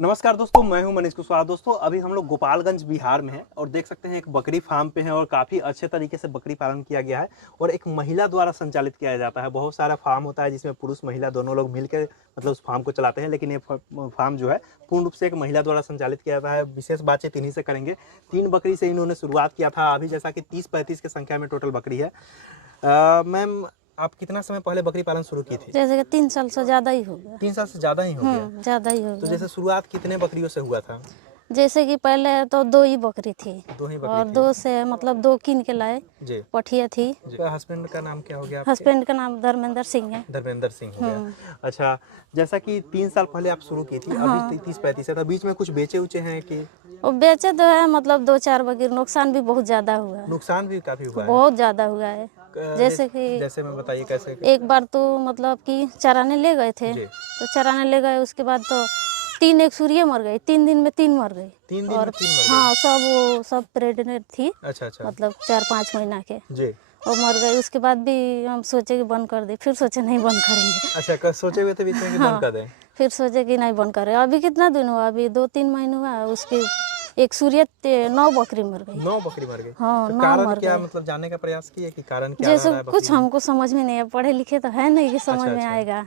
नमस्कार दोस्तों, मैं हूं मनीष कुशवाहा। दोस्तों अभी हम लोग गोपालगंज बिहार में हैं और देख सकते हैं एक बकरी फार्म पे हैं और काफ़ी अच्छे तरीके से बकरी पालन किया गया है और एक महिला द्वारा संचालित किया जाता है। बहुत सारा फार्म होता है जिसमें पुरुष महिला दोनों लोग मिलकर मतलब उस फार्म को चलाते हैं, लेकिन ये फार्म जो है पूर्ण रूप से एक महिला द्वारा संचालित किया जाता है। विशेष बातचीत इन्हीं से करेंगे। 3 बकरी से इन्होंने शुरुआत किया था। अभी जैसा कि 30-35 की संख्या में टोटल बकरी है। मैम, आप कितना समय पहले बकरी पालन शुरू की थी? जैसे कि 3 साल से ज्यादा ही हो गया। 3 साल से ज़्यादा ही हो गया। ज्यादा ही हो तो गया। जैसे शुरुआत कितने बकरियों से हुआ था? जैसे कि पहले तो 2 ही बकरी थी 2 ही बकरी और थी। 2 से मतलब 2 कीन के लाए। जी। पठिया थी। हस्बैंड का नाम क्या हो गया आपके? हस्बैंड का नाम धर्मेंद्र सिंह है। धर्मेंद्र सिंह हो गया। अच्छा, जैसा कि 3 साल पहले आप शुरू की थी, अभी 30-35 है, तो बीच में कुछ बेचे उचे हैं कि? वो बेचे तो है, मतलब 2-4 बकरी। नुकसान भी बहुत ज्यादा हुआ है। नुकसान भी काफी हुआ है। बहुत ज्यादा हुआ है। जैसे मैं बताइए कैसे? एक बार तो मतलब कि चराने ले गए थे, तो चराने ले गए, उसके बाद तो 3 एक सूर्य मर गई। 3 दिन में 3 मर गई। 3 दिन में 3 मर गई? हाँ, सब प्रेग्नेंट थी। अच्छा अच्छा। मतलब 4-5 महीना के जी। और मर गई। उसके बाद भी हम सोचे कि बंद कर दे, फिर सोचे नहीं बंद करेंगे। अच्छा, सोचे हुए थे बीच में कि बंद कर दें? फिर सोचे कि नहीं बंद करें। अभी कितना दिन हुआ? अभी 2-3 महीने हुआ। उसकी एक सूर्य 9 बकरी मर गई। 9 बकरी मर गई? हाँ, तो 9 कारण मर क्या, गई। मतलब जानने का प्रयास किए कि कारण क्या जैसे रहा है कुछ बकरी में? हमको समझ में नहीं है, पढ़े लिखे तो है नहीं कि समझ में अच्छा। आएगा।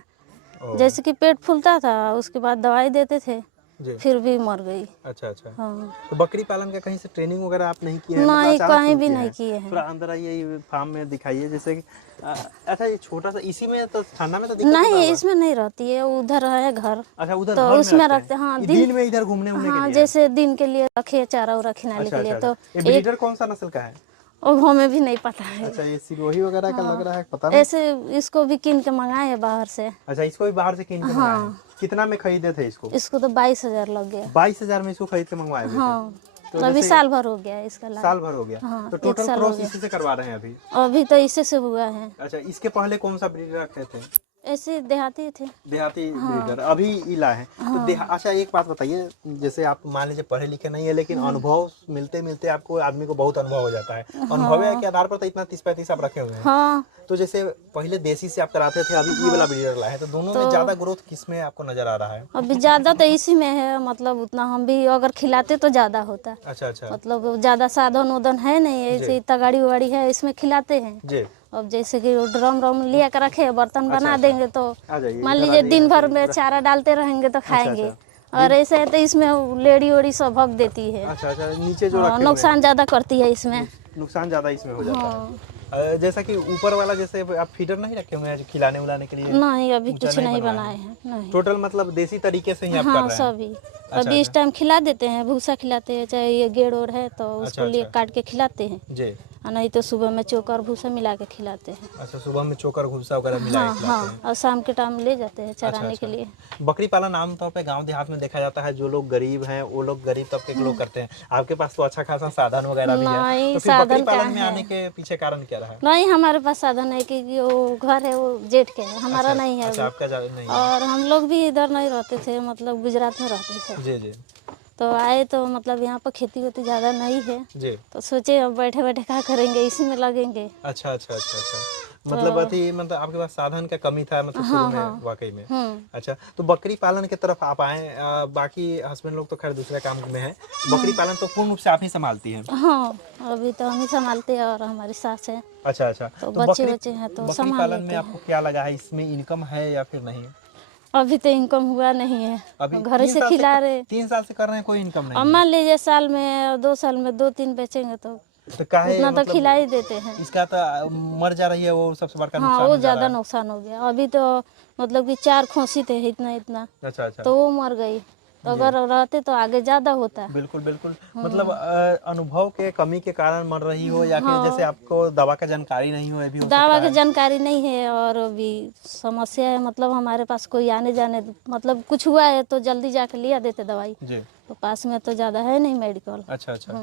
ओह। जैसे कि पेट फूलता था, उसके बाद दवाई देते थे, जी। फिर भी मर गई। अच्छा अच्छा। हाँ। तो बकरी पालन का कहीं से ट्रेनिंग वगैरह आप नहीं किए हैं? मतलब नहीं, अचानक कहीं शुरू भी किए नहीं हैं? किए हैं। थोड़ा अंदर आइए, ये फार्म में दिखाइए। जैसे कि अच्छा, ये छोटा सा इसी में तो ठंडा में तो दिक्कत नहीं, होगा? इसमें नहीं रहती है, उधर है घर। अच्छा, उधर तो घर में उसमें रखते रखते हैं? हैं। हाँ, दिन में इधर घूमने के हाँ, लिए? जैसे दिन के लिए रखे, चारा उरा खिलाने अच्छा के लिए। अच्छा। तो ये एक ब्रीडर कौन सा नस्ल का है? और हमें भी नहीं पता है। अच्छा, ये सिरोही वगैरह का लग रहा है, पता नहीं। ऐसे इसको भी कीन के मंगाए है बाहर से। अच्छा, इसको भी बाहर से कीन के मंगाए हैं? कितना में खरीदे थे इसको? इसको तो 22,000 लग गया। 22,000 में इसको खरीद के मंगवाए हुए थे? हाँ, तो अभी जैसे साल भर हो गया है इसका लाए। साल भर हो गया? हाँ, तो 1 टोटल साल हो क्रॉस गया। इसी से करवा रहे हैं अभी? अभी तो इसी से हुआ है। अच्छा, इसके पहले कौन सा ब्रीडर रखते थे? ऐसे देहाती थे। देहाती ब्रीडर अभी इला है। तो अच्छा, एक बात बताइए, जैसे आप मान लीजिए पढ़े लिखे नहीं है, लेकिन अनुभव मिलते मिलते आपको, आदमी को बहुत अनुभव हो जाता है। अनुभव के आधार पर तो इतना 30-35 आप रखे हुए हैं। हाँ, तो जैसे पहले देसी से आप कराते थे, अभी ई वाला ब्रीडर लाए हैं, तो दोनों में ज्यादा ग्रोथ किस में आपको नजर आ रहा है? अभी ज्यादा तो इसी में है। मतलब उतना हम भी अगर खिलाते तो ज्यादा होता। अच्छा अच्छा। मतलब ज्यादा साधन उधन है नहीं, ऐसे तगाड़ी उगाड़ी है, इसमें खिलाते हैं। जी। अब जैसे कि ड्रम रम लिया कर रखे, बर्तन बना देंगे तो आ जाइए, मान इधर आ लीजिए जाइए, दिन यहाँ भर से में पूरा। चारा डालते रहेंगे तो खाएंगे। अच्छा। और ऐसे है तो इसमें लेडी ओड़ी सब भग देती है। अच्छा अच्छा, नीचे जो हाँ, रखे हुए हैं, नुकसान ज्यादा करती है इसमें। नुकसान ज्यादा इसमें हो जाता हाँ। है। जैसा कि ऊपर वाला, जैसे आप फीडर नहीं रखे हुए हैं जो खिलाने उलाने के लिए? नहीं, अभी ऊंचा कुछ नहीं बनवाए बनाए हैं। नहीं। टोटल मतलब देसी तरीके से ही आप कर हाँ, रहे हैं? सभी। अच्छा, अभी इस अच्छा। टाइम खिला देते हैं, भूसा खिलाते हैं, चाहे ये गेड़ ओड़ है तो उसको लिए अच्छा। काट के खिलाते हैं। जी। और नहीं तो सुबह में चोकर भूसा मिला के खिलाते हैं। अच्छा, सुबह में चोकर भूसा वगैरह मिला के खिलाते हैं? और शाम के टाइम ले जाते हैं चराने अच्छा। के लिए। बकरी पालन आमतौर पे गांव देहात में देखा जाता है, जो लोग गरीब हैं वो लोग गरीब तबके के लोग करते हैं। आपके पास तो अच्छा खासा साधन वगैरह भी है, नहीं, तो फिर बकरी साधन पालन क्या में है? आने के पीछे कारण क्या रहा? नहीं, हमारे पास साधन है क्योंकि वो घर है, वो जेठ के है, हमारा नहीं है अच्छा, अभी। आपका नहीं है? और हम लोग भी इधर नहीं रहते थे, मतलब गुजरात में रहते थे। जी जी। तो आए तो मतलब यहाँ पर खेती होती ज़्यादा नहीं है, जी। तो सोचे अब बैठे बैठे क्या करेंगे, इसी में लगेंगे। अच्छा अच्छा अच्छा अच्छा। मतलब मतलब आपके पास साधन का कमी था, मतलब शुरू में वाकई में? अच्छा, तो बकरी पालन की तरफ आप आए। बाकी हस्बैंड लोग तो खैर दूसरे काम में है, बकरी पालन तो पूर्ण रूप से आप ही संभालती हैं? हाँ, अभी तो हम ही संभालते हैं और हमारी सास है। अच्छा अच्छा। तो बच्चे हैं तो बकरी संभाल पालन लेते में हैं। आपको क्या लगा है, इसमें इनकम है या फिर नहीं? अभी तो इनकम हुआ नहीं है, अभी घर से खिला रहे। 3 साल से कर रहे हैं, कोई इनकम नहीं अब है? मान लीजिए साल में 2 साल में 2-3 बेचेंगे तो तो काहे, उतना तो मतलब खिला ही देते हैं। इसका तो मर जा रही है, वो सबसे बड़का हाँ, नुकसान वो हो जा रहा ज़्यादा है। नुकसान हो गया। अभी तो मतलब कि 4 खोसी थे, इतना इतना, अच्छा अच्छा। तो वो मर गई। तो अगर रहते तो आगे ज़्यादा होता। बिल्कुल बिल्कुल। मतलब अनुभव के कमी के कारण मर रही हो, या फिर जैसे आपको दवा का जानकारी नहीं हो, ये भी हो दवा सकता की है? जानकारी नहीं है और अभी समस्या है। मतलब हमारे पास कोई आने जाने, मतलब कुछ हुआ है तो जल्दी जाके लिया देते दवाई। जी। तो पास में तो ज़्यादा है नहीं मेडिकल। अच्छा अच्छा।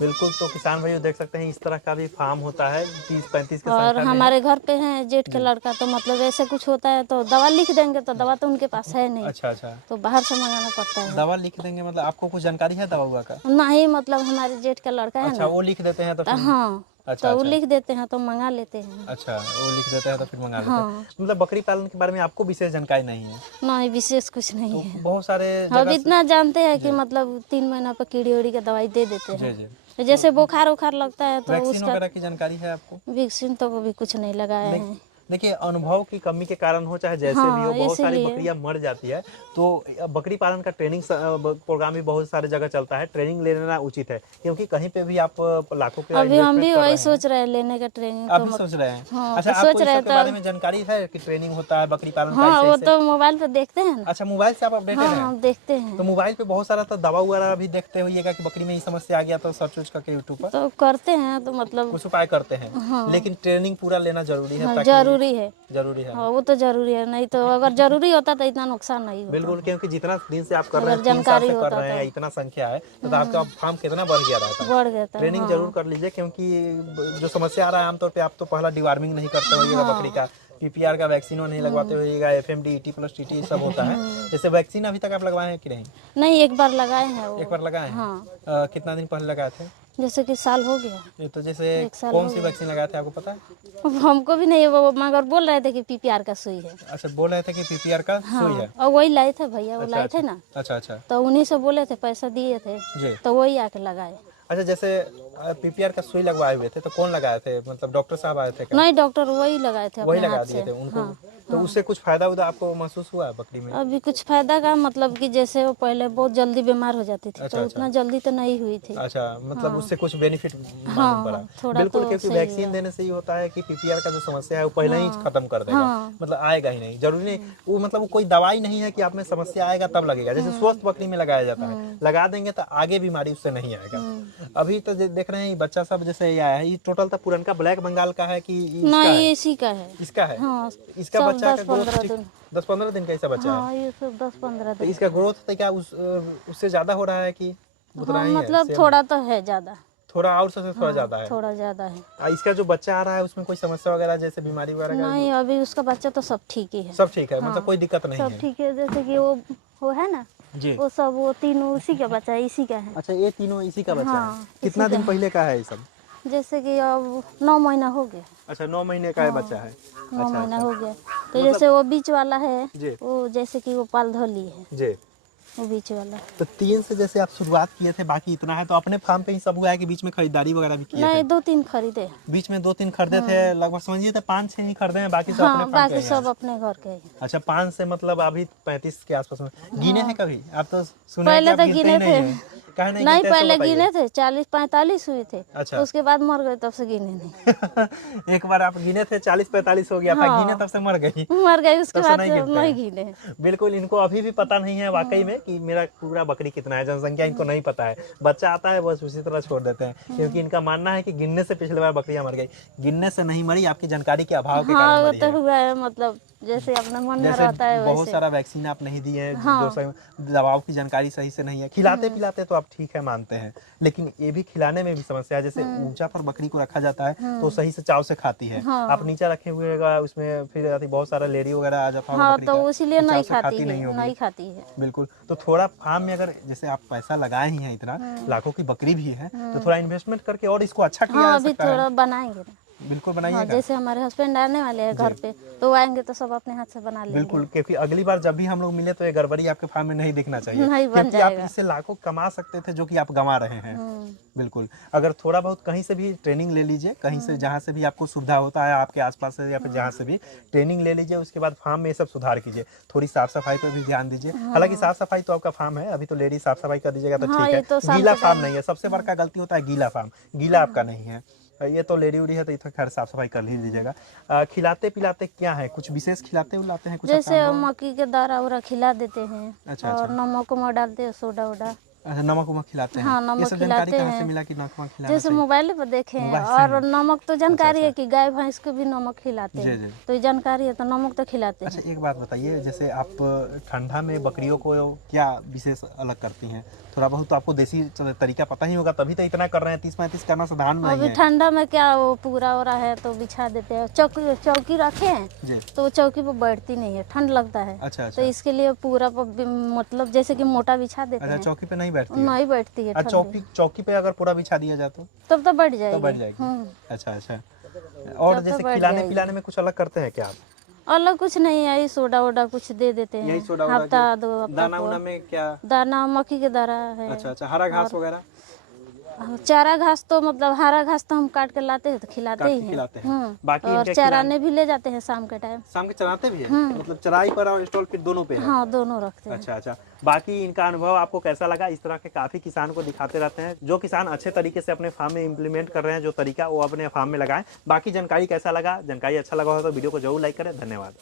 बिल्कुल, तो किसान भाइयों देख सकते हैं, इस तरह का भी फार्म होता है, 30-35 की और संख्या में है। हमारे घर पे हैं जेठ के लड़का, तो मतलब ऐसे कुछ होता है तो दवा लिख देंगे, तो दवा तो उनके पास है नहीं, अच्छा अच्छा। तो बाहर से मंगाना पड़ता है। दवा लिख देंगे, मतलब आपको कुछ जानकारी है दवा का? नहीं, मतलब हमारे जेठ का लड़का है अच्छा, ना, वो लिख देते हैं तो तो फिर? हाँ, अच्छा, तो वो अच्छा। लिख देते हैं तो मंगा लेते हैं। अच्छा, वो लिख देते हैं तो फिर मंगा लेते हैं। हाँ। मतलब बकरी पालन के बारे में आपको विशेष जानकारी नहीं है? नहीं, विशेष कुछ नहीं तो है। बहुत सारे अब जगह से इतना जानते हैं कि जी। मतलब 3 महीना पर कीड़ी उड़ी का दवाई दे देते जी, हैं। जी। तो जैसे बुखार उखार लगता है तो वैक्सीन उसका वगैरह की जानकारी है आपको? वैक्सीन तो अभी कुछ नहीं लगाए देख हैं। देखिए, अनुभव की कमी के कारण हो चाहे जैसे भी हो, हाँ, बहुत सारी इसीलिए। बकरियां मर जाती है। तो बकरी पालन का ट्रेनिंग प्रोग्राम भी बहुत सारे जगह चलता है। ट्रेनिंग ले लेना उचित है, क्योंकि कहीं पे भी आप लाखों का अभी हम इन्वेस्टमेंट भी कर वही रहे हैं। सोच रहे हैं लेने का ट्रेनिंग आप तो भी सोच रहे हैं? हाँ, अच्छा, तो आपको सोच इस रहे सब के तो बारे में जानकारी है कि ट्रेनिंग होता है बकरी पालन का हाँ, ऐसे वो ऐसे? तो मोबाइल पे देखते हैं ना। अच्छा, मोबाइल से आप अपडेटेड हाँ, हैं? हम देखते तो हैं मोबाइल पे बहुत सारा तो दवा वगैरह भी देखते होइएगा कि बकरी में ये समस्या आ गया तो सर्च वर्च करके यूट्यूब पर तो करते हैं तो मतलब कुछ उपाय करते हैं। हाँ। लेकिन ट्रेनिंग पूरा लेना जरूरी है, हाँ, ताकि जरूरी है। जरूरी है। हाँ, वो तो जरूरी है, नहीं तो अगर जरूरी होता तो इतना नुकसान नहीं होता। बिल्कुल, क्योंकि जितना दिन से आप कर रहे अगर हैं, 3 साल जानकारी से कर होता रहे हैं, तो इतना संख्या है, तो आपका फार्म कितना बढ़ गया रहता। बढ़ गया था। ट्रेनिंग जरूर कर लीजिए, क्योंकि जो समस्या आ रहा है आमतौर पे, आप तो पहला डिवार्मिंग नहीं करते होइएगा बकरी का, पीपीआर का वैक्सीन नहीं लगवाते होइएगा, एफएमडी, टी+टी सब होता है। जैसे वैक्सीन अभी तक आप लगवाए हैं कि नहीं? नहीं, एक बार लगाए हैं वो। एक बार लगाए हैं? हाँ। कितना दिन पहले लगाए थे? जैसे कि साल हो गया। ये तो जैसे 1 साल कौन हो सी गया। वैक्सीन लगाए थे, आपको पता है? अब हमको भी नहीं, वो मगर बोल रहे थे कि पीपीआर का सुई है। अच्छा, बोल रहे थे कि पीपीआर का सुई है। और वही लाए थे भैया, वो अच्छा, लाए अच्छा। थे ना, अच्छा, अच्छा। तो उन्हीं से बोले थे, पैसा दिए थे जी। तो वही आके लगाए। अच्छा, जैसे पीपीआर का सुई लगवाए हुए थे तो कौन लगाए थे, मतलब डॉक्टर साहब आए थे क्या? नहीं, डॉक्टर वही लगाए थे वही अपने लगा हाथ दिए से। थे उनको? हाँ। तो उससे कुछ फायदा उदा आपको महसूस हुआ है बकरी में? अभी कुछ फायदा का मतलब कि जैसे वो पहले बहुत जल्दी बीमार हो जाती थी, अच्छा, तो अच्छा। उतना जल्दी तो नहीं हुई थी। अच्छा, मतलब उससे कुछ बेनिफिट मालूम हाँ, पड़ा? हाँ, थोड़ा बिल्कुल, तो क्योंकि सही वैक्सीन हुआ। देने से ही होता है कि पीपीआर का जो समस्या है वो पहले ही खत्म कर देगा। हाँ। मतलब आएगा ही नहीं, जरूरी नहीं वो, मतलब वो कोई दवाई नहीं है कि आप में समस्या आएगा तब लगेगा। जैसे स्वस्थ बकरी में लगाया जाता है, लगा देंगे तो आगे बीमारी उससे नहीं आएगा। अभी तो देख रहे हैं बच्चा सब जैसे ये आया है, ये टोटल तो पुरनका ब्लैक बंगाल का है कि इसका नहीं, है? इसी का है। इसका है? हाँ, इसका सब बच्चा का 10-15 ग्रोथ दिन। 10-15 दिन का ऐसा बच्चा है? हाँ, ये सब 10-15 तो दिन। इसका ग्रोथ तो क्या उससे ज्यादा हो रहा है कि उतना हाँ, ही है? मतलब सेम थोड़ा तो है ज्यादा। थोड़ा और सबसे थोड़ा ज्यादा है? थोड़ा ज्यादा है। इसका जो बच्चा आ रहा है उसमें कोई समस्या वगैरह जैसे बीमारी वगैरह का? नहीं, अभी उसका बच्चा तो सब ठीक ही है। सब ठीक है, हाँ, मतलब कोई दिक्कत नहीं सब है? ठीक है, जैसे कि वो है ना, जी। वो सब वो तीनों उसी का बच्चा है, इसी का है। अच्छा, ये तीनों इसी का बच्चा हाँ, है? कितना दिन पहले का है ये सब? जैसे कि अब 9 महीना हो गया। अच्छा, 9 महीने का बच्चा है? 9 अच्छा, महीना अच्छा। हो गया। तो जैसे वो बीच वाला है, जी। वो जैसे कि वो पाल धोली है, जी। वो बीच वाला। तो 3 से जैसे आप शुरुआत किए थे, बाकी इतना है, तो अपने फार्म पे ही सब हुआ है कि बीच में खरीदारी वगैरह भी किए थे? नहीं, 2-3 खरीदे। बीच में 2-3 खरीदे थे, लगभग समझिए तो 5-6 ही खरीदे हैं, बाकी सब अपने हाँ, फार्म पे बाकी ही सब हैं। अपने घर के ही। अच्छा, 5 से मतलब अभी 35 के आसपास में गिने हैं कभी? आप तो सुने हैं कि पहले आप तो गिनते ही गिने नहीं थे। हैं। काहे नहीं नहीं, गिनते, ऐसे पहले बताइए। गिने थे 40-45 हुए थे। अच्छा। उसके बाद मर गए, तब से गिने नहीं। एक बार आप गिने थे 40-45 हो गया था, हाँ। गिने तब से मर गई। मर गए, उसके तब से बाद नहीं से गिनते नहीं हैं। गिने। बिल्कुल, इनको अभी भी पता नहीं है वाकई में कि मेरा पूरा बकरी कितना है, जनसंख्या इनको नहीं पता है। बच्चा आता है बस उसी तरह छोड़ देते हैं, क्योंकि इनका मानना है कि गिनने से पिछले बार बकरियां मर गई। गिनने से नहीं मरी, आपकी जानकारी के अभाव के हाँ, कारण वो मरी तो है। हुआ है, मतलब जैसे अपना मन में जैसे रहता है बहुत वैसे। सारा वैक्सीन आप नहीं दिए हैं, हाँ। जो सही दवाओं की जानकारी सही से नहीं है। खिलाते पिलाते तो आप ठीक है मानते हैं, लेकिन ये भी खिलाने में भी समस्या है। जैसे ऊंचा पर बकरी को रखा जाता है तो सही से चाव से खाती है, हाँ। आप नीचे रखे हुए होगा, उसमें फिर बहुत सारा लेडी वगैरह आ जाता होगा हाँ, बकरी तो का, इसीलिए तो चाव नहीं से खाती है, नहीं होगी। नहीं खाती है। बिल्कुल, तो थोड़ा फार्म में अगर जैसे आप पैसा लगाए ही हैं, इतना लाखों की बकरी भी है, तो थोड़ा इन्वेस्टमेंट करके और इसको अच्छा किया हाँ, जा अभी सकता है। थोड़ा बनाएंगे ना। बिल्कुल हाँ, बनाइएगा। जैसे हमारे हस्बैंड आने वाले हैं घर पे, तो वो आएंगे तो सब अपने हाथ से बना लेंगे। बिल्कुल, क्योंकि अगली बार जब भी हम लोग मिले तो ये गड़बड़ी आपके फार्म में नहीं दिखना चाहिए, नहीं बन क्योंकि आप जाएगा। इससे लाखों कमा सकते थे जो कि आप गंवा रहे हैं। बिल्कुल, अगर थोड़ा बहुत कहीं से भी ट्रेनिंग ले लीजिए, कहीं से जहाँ से भी आपको सुविधा होता है आपके आसपास से, या फिर जहाँ से भी ट्रेनिंग ले लीजिए, उसके बाद फार्म में ये सब सुधार कीजिए। थोड़ी साफ सफाई पर भी ध्यान दीजिए। हालांकि साफ सफाई तो आपका फार्म है, अभी तो लेडी साफ सफाई कर दीजिएगा तो हाँ, ठीक ये तो है। शाम गीला के फार्म टाइम- नहीं है, सबसे बड़का गलती होता है गीला फार्म, गीला आपका नहीं है। ये तो लेडी उडी है तो इतना खैर साफ सफाई कर ही लीजिएगा। खिलाते पिलाते क्या है, कुछ विशेष खिलाते उलाते हैं कुछ? जैसे आपका अनुभव? मक्की के दाना उरा खिला देते हैं। अच्छा, और अच्छा। नमक उमक डालते हैं, सोडा वोडा। अच्छा, नमक उमक खिलाते हैं? हाँ, ये नमक सब जानकारी खिलाते कहाँ से हैं। मिला कि नमक उमक खिलाना जैसे चाहिए? मोबाइल पर देखे हैं। मोबाइल से और ही? नमक तो जानकारी अच्छा, है कि गाय भैंस को भी नमक खिलाते जी, हैं, जी। तो ये जानकारी है, तो नमक तो खिलाते अच्छा, हैं। एक बात बताइए, जैसे आप ठंडा में बकरियों को क्या विशेष अलग करती हैं? थोड़ा बहुत तो आपको देसी तरीका पता ही होगा, तभी तो इतना कर रहे हैं। 30-35 करना साधारण नहीं अभी है। ठंडा में क्या वो पूरा हो रहा है तो बिछा देते हैं। चौकी रखे हैं जी। तो वो चौकी पर बैठती नहीं है, ठंड लगता है। अच्छा, तो अच्छा। इसके लिए पूरा मतलब जैसे कि मोटा बिछा देते अच्छा, हैं। चौकी पे नहीं बैठती है? नहीं बैठती है और ठंडी। चौकी पे अगर पूरा बिछा दिया जाए तो तब तो बैठ जाएगी। तो बैठ जाएगी। हम्म। अच्छा अच्छा। और तब तो जैसे बैठ खिलाने जाएगी। पिलाने में कुछ अलग करते हैं क्या आप? अलग कुछ नहीं, यही सोडा वोडा कुछ दे देते हैं। यही सोडा वोडा हफ्ता की? 2 हफ्ता दाना को। उना में क्या? दाना मक्की के दाना है। अच्छा अच्छा, हरा घास वगैरह चारा घास तो मतलब हरा घास तो हम काट के लाते हैं तो खिलाते काट ही के हैं। खिलाते हैं। बाकी और इनके चराने भी ले जाते हैं शाम के टाइम। शाम के चराते भी है? मतलब चराई पर और स्टॉल फिर दोनों पे है? हाँ, दोनों रखते हैं। अच्छा अच्छा। बाकी इनका अनुभव आपको कैसा लगा? इस तरह के काफी किसान को दिखाते रहते हैं। जो किसान अच्छे तरीके से अपने फार्म में इंप्लीमेंट कर रहे हैं जो तरीका, वो अपने फार्म में लगाएं। बाकी जानकारी कैसा लगा? जानकारी अच्छा लगा हो तो वीडियो को जरूर लाइक करें। धन्यवाद।